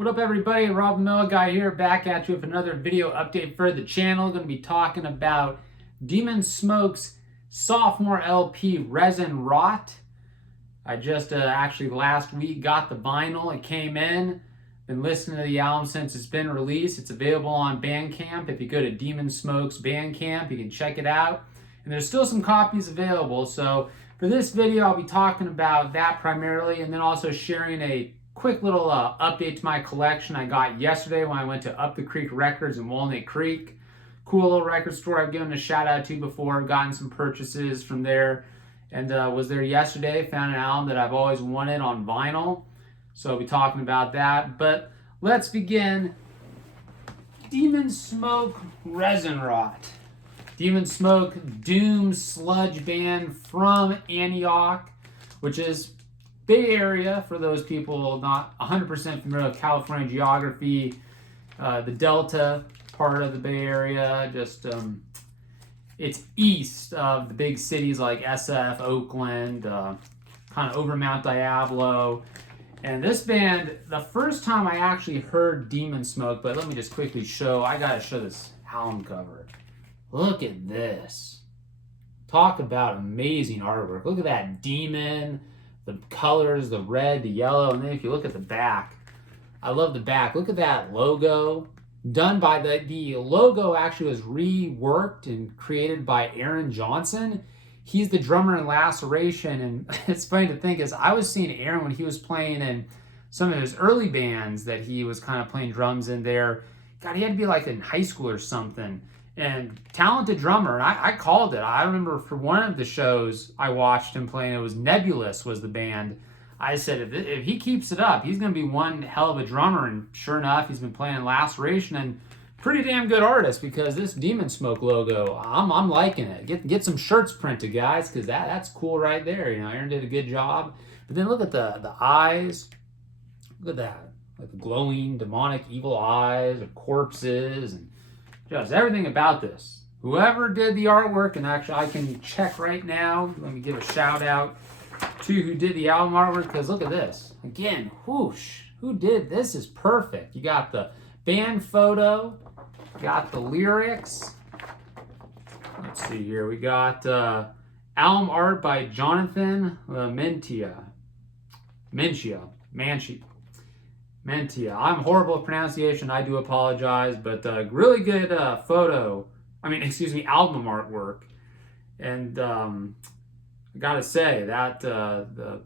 What up everybody, Rob Miller Guy here, back at you with another video update for the channel. Going to be talking about Demonsmoke's sophomore LP, Resin Wrought. I just actually last week got the vinyl, it came in. Been listening to the album since it's been released. It's available on Bandcamp. If you go to Demonsmoke's Bandcamp, you can check it out. And there's still some copies available, so for this video I'll be talking about that primarily, and then also sharing a quick little update to my collection I got yesterday when I went to Up the Creek Records in Walnut Creek. Cool little record store I've given a shout out to before. I've gotten some purchases from there, and was there yesterday. Found an album that I've always wanted on vinyl, so I'll be talking about that. But let's begin. Demonsmoke Resin Wrought. Demonsmoke doom sludge band from Antioch, which is Bay Area, for those people not 100% familiar with California geography. The Delta part of the Bay Area, just it's east of the big cities like SF, Oakland, kind of over Mount Diablo. And this band, the first time I actually heard Demonsmoke, but let me just quickly show, I gotta show this album cover. Look at this. Talk about amazing artwork. Look at that demon. The colors, the red, the yellow, and then if you look at the back, I love the back. Look at that logo. Done by the logo actually was reworked and created by Aaron Johnson. He's the drummer in Laceration, and it's funny to think is I was seeing Aaron when he was playing in some of his early bands that he was kind of playing drums in there. God, he had to be like in high school or something. And talented drummer, and I called it. I remember for one of the shows I watched him playing, it was Nebulous was the band. I said, if he keeps it up, he's going to be one hell of a drummer. And sure enough, he's been playing Laceration, and pretty damn good artist, because this Demonsmoke logo, I'm liking it. Get some shirts printed, guys, because that's cool right there. You know, Aaron did a good job. But then look at the eyes. Look at that, like the glowing, demonic, evil eyes of corpses, and just everything about this. Whoever did the artwork, and actually I can check right now. Let me give a shout out to who did the album artwork, because look at this. Again, whoosh, who did this is perfect. You got the band photo, got the lyrics. Let's see here. We got album art by Jonathan Mentia. I'm horrible at pronunciation. I do apologize, but really good album artwork. And I gotta say that the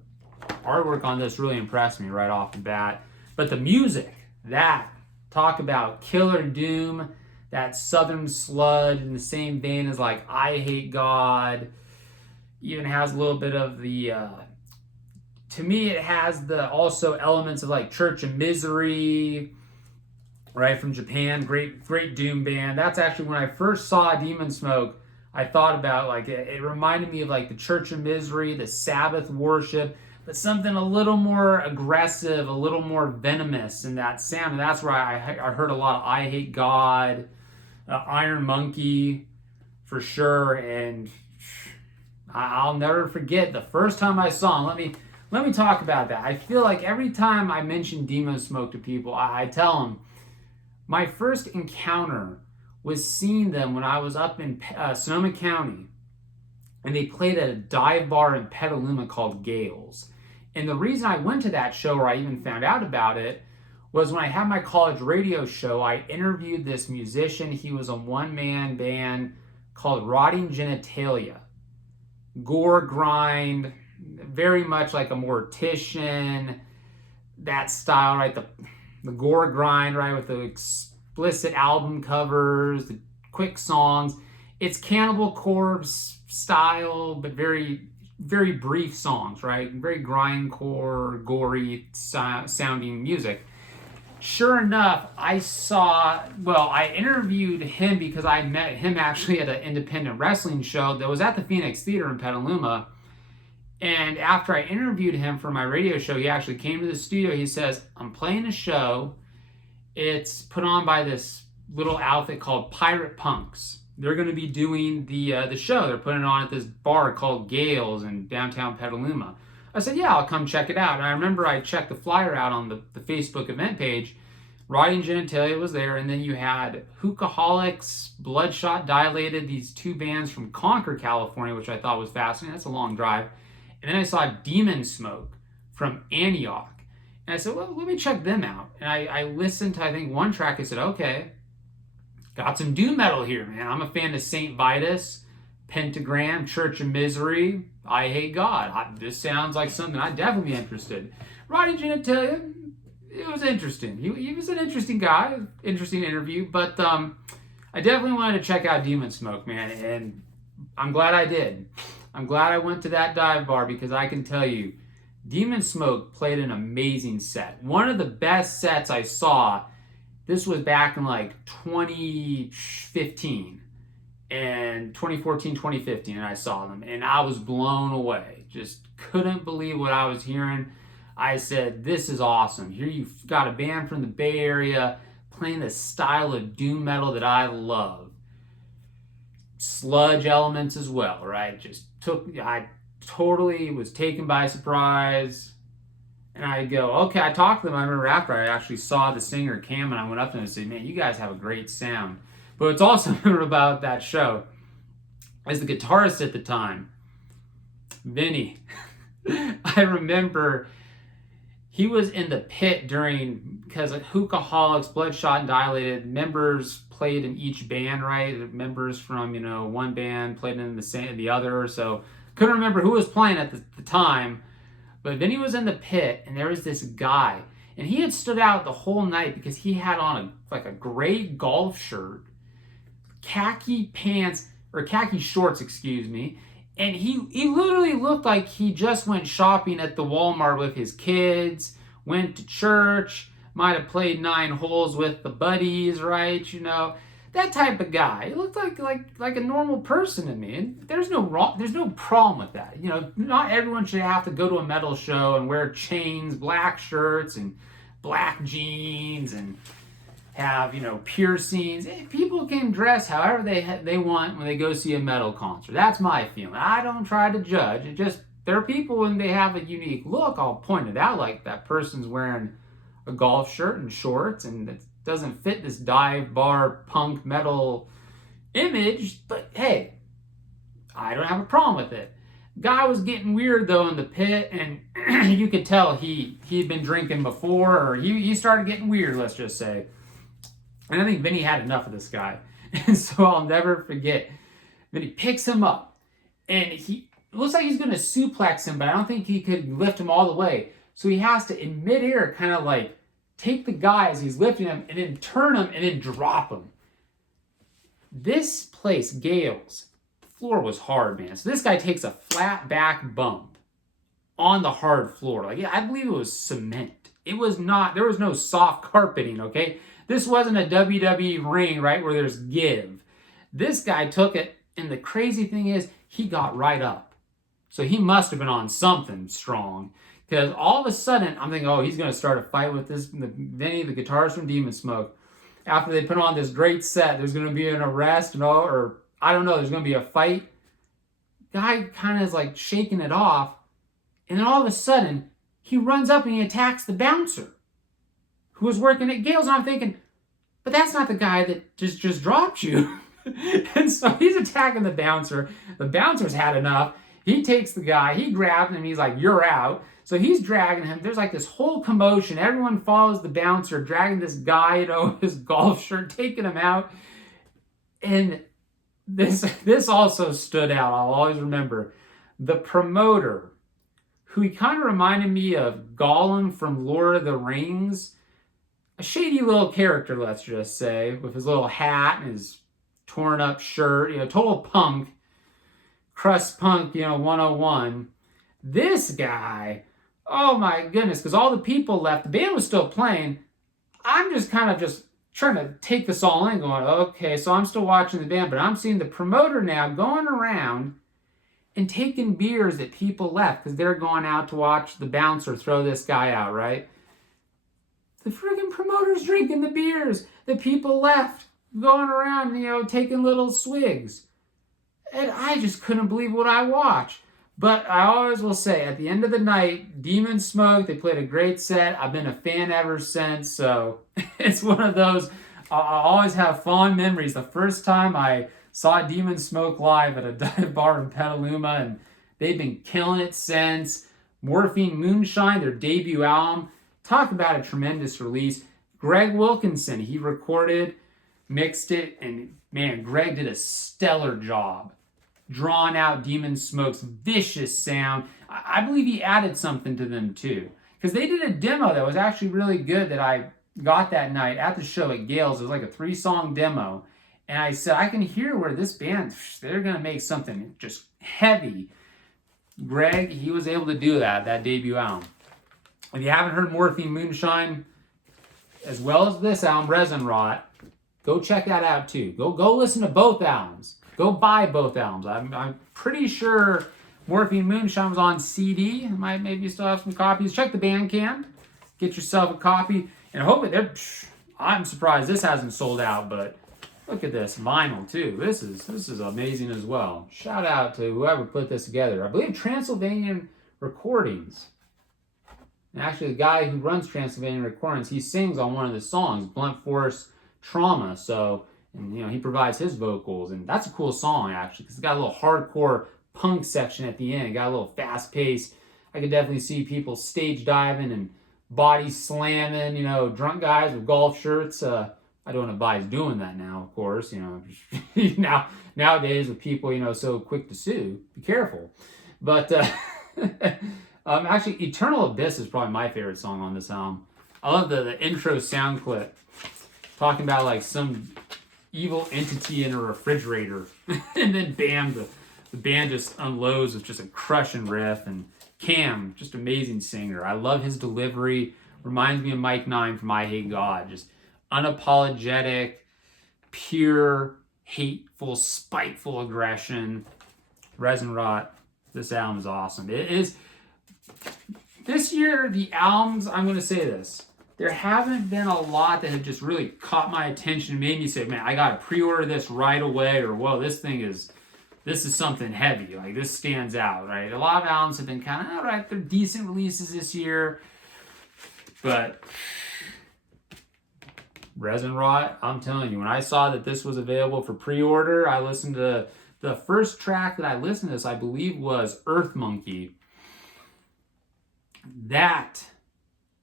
artwork on this really impressed me right off the bat. But the music, that talk about killer doom, that southern sludge in the same vein as like I Hate God, even has a little bit of the to me, it has the also elements of like Church of Misery, right, from Japan. Great doom band. That's actually when I first saw Demonsmoke, I thought about like it reminded me of like the Church of Misery, the Sabbath worship, but something a little more aggressive, a little more venomous in that sound. And that's where I heard a lot of I Hate God, Iron Monkey, for sure. And I'll never forget the first time I saw him. Let me talk about that. I feel like every time I mention Demonsmoke to people, I tell them my first encounter was seeing them when I was up in Sonoma County, and they played at a dive bar in Petaluma called Gales. And the reason I went to that show, or I even found out about it, was when I had my college radio show, I interviewed this musician. He was a one-man band called Rotting Genitalia. Gore grind, very much like a Mortician, that style, right? The gore grind, right, with the explicit album covers, the quick songs. It's Cannibal Corpse style, but very, very brief songs, right? Very grindcore, gory sounding music. Sure enough, I interviewed him because I met him actually at an independent wrestling show that was at the Phoenix Theater in Petaluma. And after I interviewed him for my radio show, he actually came to the studio. He says, I'm playing a show. It's put on by this little outfit called Pirate Punks. They're going to be doing the show. They're putting it on at this bar called Gales in downtown Petaluma. I said, yeah, I'll come check it out. And I remember I checked the flyer out on the Facebook event page. Rotting Genitalia was there, and then you had Hookaholics, Bloodshot Dilated, these two bands from Concord, California, which I thought was fascinating. That's a long drive. And then I saw Demonsmoke from Antioch. And I said, well, let me check them out. And I listened to, I think, one track. I said, okay, got some doom metal here, man. I'm a fan of St. Vitus, Pentagram, Church of Misery, I Hate God. This sounds like something I'd definitely be interested. Rotting Genitalia, it was interesting. He was an interesting guy, interesting interview, but I definitely wanted to check out Demonsmoke, man, and I'm glad I did. I'm glad I went to that dive bar because I can tell you, Demonsmoke played an amazing set. One of the best sets I saw. This was back in like 2015 and 2014, 2015, and I saw them, and I was blown away. Just couldn't believe what I was hearing. I said, this is awesome. Here you've got a band from the Bay Area playing the style of doom metal that I love. Sludge elements as well, right? I totally was taken by surprise. And I go, okay, I talked to them. I remember after I actually saw the singer Cam, and I went up to him and said, man, you guys have a great sound. But what's also about that show is the guitarist at the time, Vinny. I remember he was in the pit because Hookaholics, Bloodshot, and Dilated members played in each band, right? Members from one band played in the other, so couldn't remember who was playing at the time. But Vinny was in the pit, and there was this guy, and he had stood out the whole night because he had on a gray golf shirt, khaki pants, or khaki shorts, excuse me, and he literally looked like he just went shopping at the Walmart with his kids, went to church, might have played 9 holes with the buddies, right? That type of guy. He looked like a normal person to me. And there's no problem with that. Not everyone should have to go to a metal show and wear chains, black shirts, and black jeans, and have piercings. People can dress however they want when they go see a metal concert. That's my feeling. I don't try to judge. It just, there are people when they have a unique look, I'll point it out, like that person's wearing a golf shirt and shorts, and it doesn't fit this dive bar punk metal image, but hey, I don't have a problem with it. Guy was getting weird though in the pit, and you could tell he'd been drinking before, or he started getting weird, let's just say. And I think Vinny had enough of this guy. And so I'll never forget, Vinny picks him up, and it looks like he's going to suplex him, but I don't think he could lift him all the way. So he has to, in midair, kind of like take the guy as he's lifting him, and then turn him, and then drop him. This place, Gales, the floor was hard, man. So this guy takes a flat back bump on the hard floor. I believe it was cement. It was not, there was no soft carpeting, okay? This wasn't a WWE ring, right, where there's give. This guy took it, and the crazy thing is, he got right up. So he must have been on something strong. Because all of a sudden, I'm thinking, oh, he's going to start a fight with Vinny, the guitarist from Demonsmoke. After they put on this great set, there's going to be an arrest, or I don't know, there's going to be a fight. Guy kind of is like shaking it off. And then all of a sudden, he runs up and he attacks the bouncer who was working at Gales. And I'm thinking, but that's not the guy that just dropped you. And so he's attacking the bouncer. The bouncer's had enough. He takes the guy, he grabs him, and he's like, you're out. So he's dragging him. There's like this whole commotion. Everyone follows the bouncer, dragging this guy, his golf shirt, taking him out. And this also stood out. I'll always remember. The promoter, who he kind of reminded me of Gollum from Lord of the Rings. A shady little character, let's just say, with his little hat and his torn up shirt. Total punk. Crust punk, 101. This guy, oh my goodness, because all the people left, the band was still playing. I'm just kind of trying to take this all in, going, okay, so I'm still watching the band, but I'm seeing the promoter now going around and taking beers that people left because they're going out to watch the bouncer throw this guy out, right? The friggin' promoter's drinking the beers that people left, going around, taking little swigs. And I just couldn't believe what I watched. But I always will say, at the end of the night, Demonsmoke, they played a great set. I've been a fan ever since, so it's one of those, I always have fond memories. The first time I saw Demonsmoke live at a dive bar in Petaluma, and they've been killing it since. Morphine Moonshine, their debut album, talk about a tremendous release. Greg Wilkinson, he recorded, mixed it, and man, Greg did a stellar job drawn out Demonsmoke's vicious sound. I believe he added something to them too, because they did a demo that was actually really good that I got that night at the show at Gale's. It was like a 3-song demo, and I said, I can hear where this band, they're gonna make something just heavy. Greg, he was able to do that debut album. If you haven't heard Morphine Moonshine, as well as this album, Resin Wrought, go check that out too. Go listen to both albums. Go buy both albums. I'm pretty sure Morphine Moonshine was on CD. Maybe you still have some copies. Check the Bandcamp. Get yourself a copy. And hopefully, I'm surprised this hasn't sold out, but look at this vinyl too. This is amazing as well. Shout out to whoever put this together. I believe Transylvanian Recordings. And actually, the guy who runs Transylvanian Recordings, he sings on one of the songs, Blunt Force Trauma. So, and he provides his vocals, and that's a cool song actually, because it's got a little hardcore punk section at the end. It got a little fast pace. I could definitely see people stage diving and body slamming, drunk guys with golf shirts. I don't advise doing that now, of course. Nowadays with people, so quick to sue, be careful. But actually, Eternal Abyss is probably my favorite song on this album. I love the intro sound clip, talking about like some evil entity in a refrigerator, and then bam, the band just unloads with just a crushing riff. And Cam, just amazing singer. I love his delivery. Reminds me of Mike 9 from I Hate God. Just unapologetic, pure, hateful, spiteful aggression. Resin Wrought. This album is awesome. It is. This year, the albums, I'm going to say this, there haven't been a lot that have just really caught my attention and made me say, man, I got to pre-order this right away, or, whoa, this is something heavy. Like, this stands out, right? A lot of albums have been kind of, all right, they're decent releases this year, but Resin Wrought, I'm telling you, when I saw that this was available for pre-order, I listened to the first track that I listened to this, I believe, was Earth Monkey. That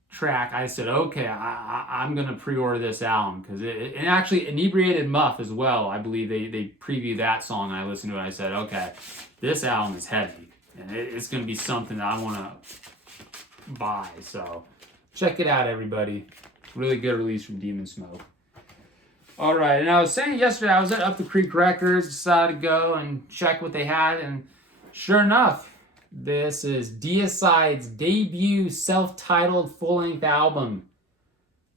track, I said, okay, I'm going to pre-order this album, because and actually Inebriated Muff as well, I believe they previewed that song, and I listened to it, and I said, okay, this album is heavy, and it's going to be something that I want to buy. So check it out, everybody. Really good release from Demonsmoke. All right, and I was saying yesterday, I was at Up the Creek Records, decided to go and check what they had, and sure enough, this is Deicide's debut self-titled full-length album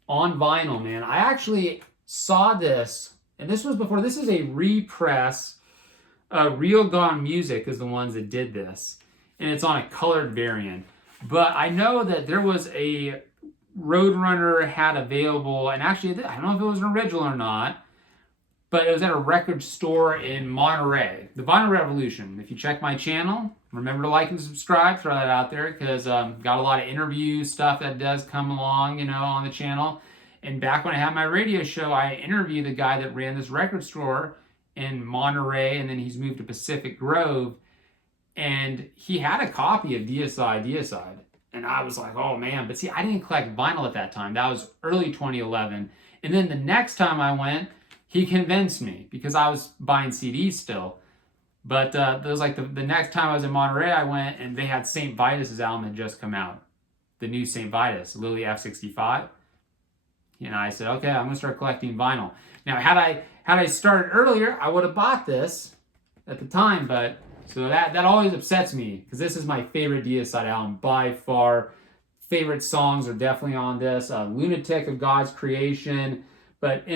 on vinyl, man. I actually saw this, and this was before, this is a repress. Real Gone Music is the ones that did this, and it's on a colored variant. But I know that there was a Roadrunner had available, and actually, I don't know if it was an original or not, but it was at a record store in Monterey, the Vinyl Revolution. If you check my channel, remember to like and subscribe, throw that out there, because got a lot of interview stuff that does come along, on the channel. And back when I had my radio show, I interviewed the guy that ran this record store in Monterey, and then he's moved to Pacific Grove, and he had a copy of Deicide. And I was like, oh man, but see, I didn't collect vinyl at that time. That was early 2011. And then the next time I went, he convinced me, because I was buying CDs still. But it was like the next time I was in Monterey, I went, and they had St. Vitus' album had just come out. The new St. Vitus, Lily F65. And I said, okay, I'm going to start collecting vinyl. Now, had I started earlier, I would have bought this at the time, but so that always upsets me, because this is my favorite Deicide album by far. Favorite songs are definitely on this. Lunatic of God's Creation, but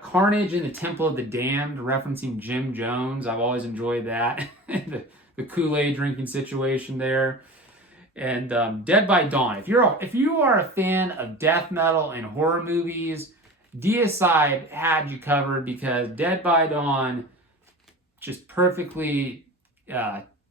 Carnage in the Temple of the Damned, referencing Jim Jones. I've always enjoyed that. the Kool-Aid drinking situation there. And Dead by Dawn. If you are a fan of death metal and horror movies, Deicide had you covered, because Dead by Dawn just perfectly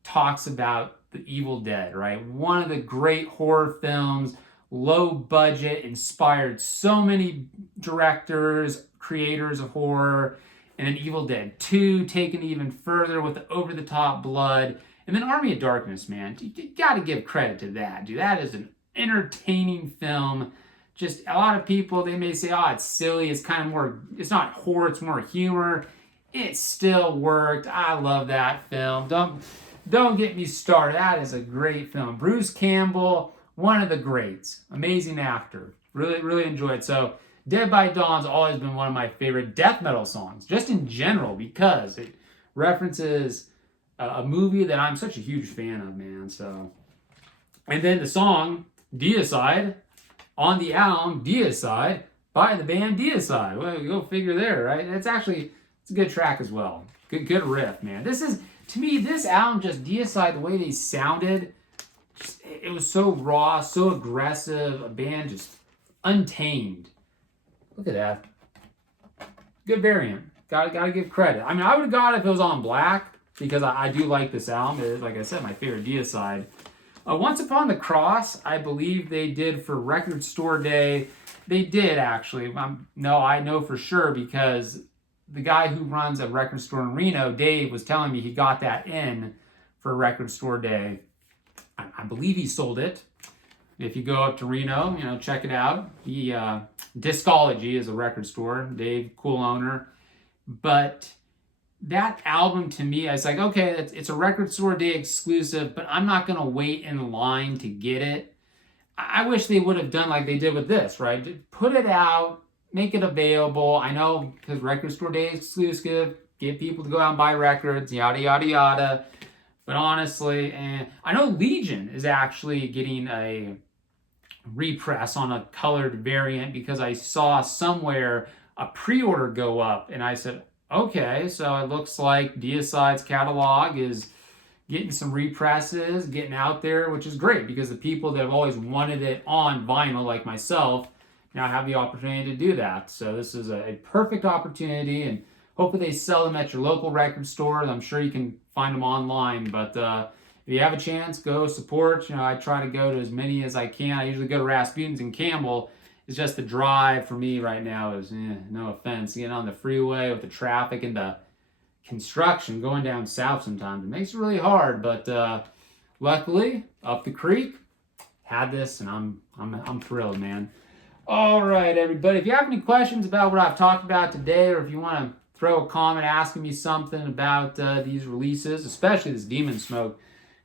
talks about The Evil Dead, right? One of the great horror films, low budget, inspired so many directors, creators of horror, and then Evil Dead 2 taken even further with the over-the-top blood. And then Army of Darkness, man. You gotta give credit to that, dude. That is an entertaining film. Just a lot of people, they may say, oh, it's silly, it's kind of more, it's not horror, it's more humor. It still worked. I love that film. Don't get me started. That is a great film. Bruce Campbell, one of the greats. Amazing actor. Really, really enjoyed it. So Dead by Dawn's always been one of my favorite death metal songs, just in general, because it references a movie that I'm such a huge fan of, man. So, and then the song Deicide on the album Deicide by the band Deicide. Well, go figure there, right? It's a good track as well. Good riff, man. This is, to me, this album, just Deicide, the way they sounded, it was so raw, so aggressive. A band just untamed. Look at that. Good variant. Gotta give credit. I mean, I would have got it if it was on black, because I do like this album. It is, like I said, my favorite Deicide. Once Upon the Cross, I believe they did for Record Store Day. They did, actually. No, I know for sure, because the guy who runs a record store in Reno, Dave, was telling me he got that in for Record Store Day. I believe he sold it. If you go up to Reno, check it out. Discology is a record store. Dave, cool owner. But that album, to me, I was like, okay, it's a Record Store Day exclusive, but I'm not going to wait in line to get it. I wish they would have done like they did with this, right? Put it out, make it available. I know, because Record Store Day exclusive, get people to go out and buy records, yada, yada, yada. But honestly, I know Legion is actually getting a repress on a colored variant, because I saw somewhere a pre-order go up, and I said, okay, so it looks like Deicide's catalog is getting some represses, getting out there, which is great, because the people that have always wanted it on vinyl, like myself, now have the opportunity to do that. So this is a perfect opportunity, and hopefully they sell them at your local record store. I'm sure you can find them online, but if you have a chance, go support. I try to go to as many as I can. I usually go to Rasputin's and Campbell. It's just the drive for me right now is, no offense, getting on the freeway with the traffic and the construction going down south sometimes. It makes it really hard, but luckily, up the creek, had this, and I'm thrilled, man. All right, everybody. If you have any questions about what I've talked about today, or if you want to throw a comment asking me something about these releases, especially this Demonsmoke,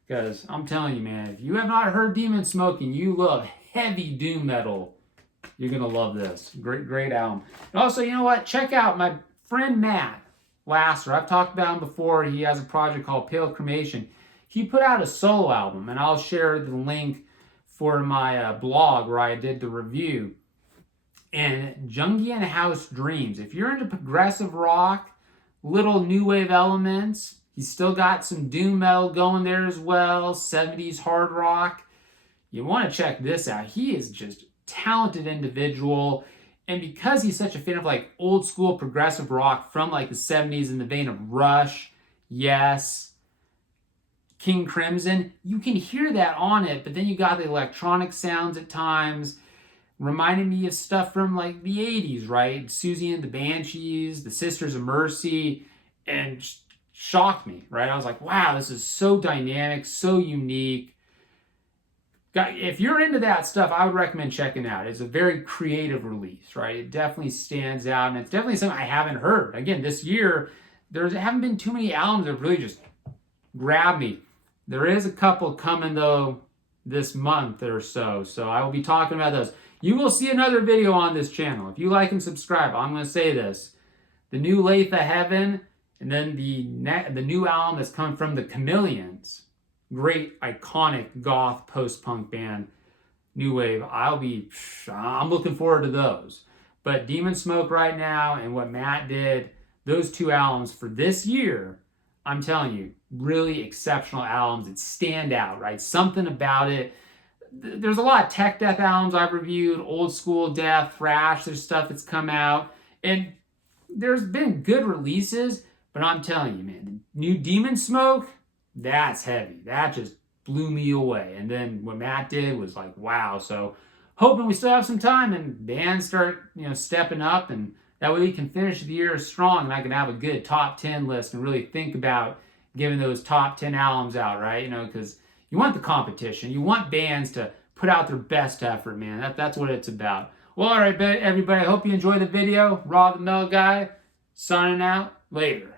because I'm telling you, man, if you have not heard Demonsmoke and you love heavy doom metal, you're going to love this. Great album. And also, you know what? Check out my friend Matt Lasser. I've talked about him before. He has a project called Pale Cremation. He put out a solo album, and I'll share the link for my blog where I did the review. And Jungian House Dreams. If you're into progressive rock, little new wave elements, he's still got some doom metal going there as well, 70s hard rock. You want to check this out. He is just a talented individual. And because he's such a fan of like old school progressive rock from like the 70s in the vein of Rush, Yes, King Crimson, you can hear that on it, but then you got the electronic sounds at times. Reminded me of stuff from like the 80s, right? Susie and the Banshees, the Sisters of Mercy, and shocked me, right? I was like, wow, this is so dynamic, so unique. If you're into that stuff, I would recommend checking it out. It's a very creative release, right? It definitely stands out, and it's definitely something I haven't heard. Again, this year, there haven't been too many albums that really just grabbed me. There is a couple coming, though, this month or so, so I will be talking about those. You will see another video on this channel. If you like and subscribe, I'm going to say this. The new Lathe of Heaven, and then the new album that's coming from the Chameleons. Great, iconic goth post-punk band, new wave. I'm looking forward to those. But Demonsmoke right now and what Matt did, those two albums for this year, I'm telling you, really exceptional albums that stand out, right? Something about it. There's a lot of tech death albums I've reviewed, old school death, thrash, there's stuff that's come out. And there's been good releases, but I'm telling you, man, the new Demonsmoke, that's heavy. That just blew me away. And then what Matt did was like, wow. So hoping we still have some time and bands start, stepping up, and that way we can finish the year strong and I can have a good top 10 list and really think about giving those top 10 albums out, right? Because you want the competition. You want bands to put out their best effort, man. That's what it's about. Well, all right, everybody. I hope you enjoyed the video. Raw the Mill Guy, signing out. Later.